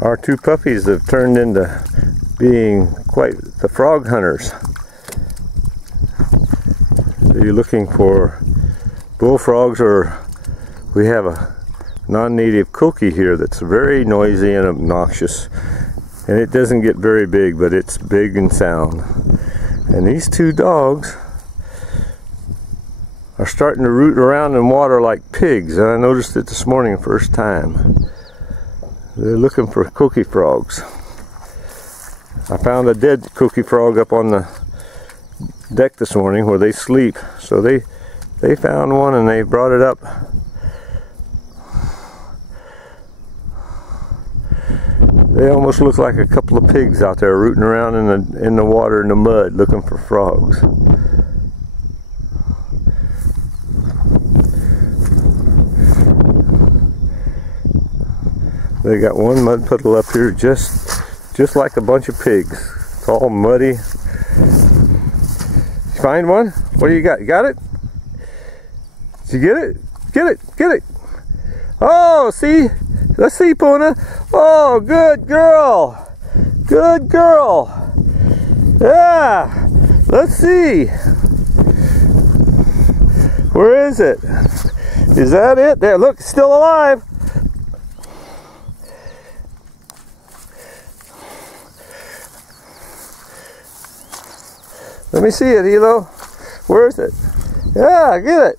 Our two puppies have turned into being quite the frog hunters. Are you looking for bullfrogs, or we have a non-native coqui here that's very noisy and obnoxious, and it doesn't get very big, but it's big and sound. And these two dogs are starting to root around in water like pigs, and I noticed it this morning first time. They're looking for coqui frogs. I found a dead coqui frog up on the deck this morning where they sleep. So they found one and they brought it up. They almost look like a couple of pigs out there rooting around in the water, in the mud, looking for frogs. They got one mud puddle up here just like a bunch of pigs. It's all muddy. You find one? What do you got? You got it? Did you get it? Get it! Get it! Oh, see? Let's see, Puna. Oh, good girl! Good girl! Yeah! Let's see! Where is it? Is that it? There, look, it's still alive! Let me see it, Hilo. Where is it? Yeah, get it.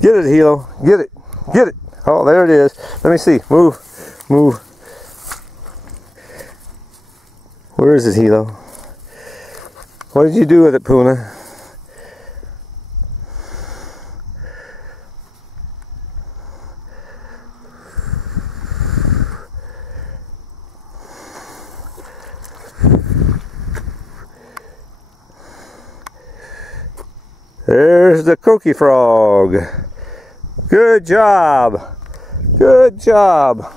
Get it, Hilo. Get it. Get it. Oh, there it is. Let me see. Move. Move. Where is it, Hilo? What did you do with it, Puna? There's the Coqui Frog. Good job. Good job.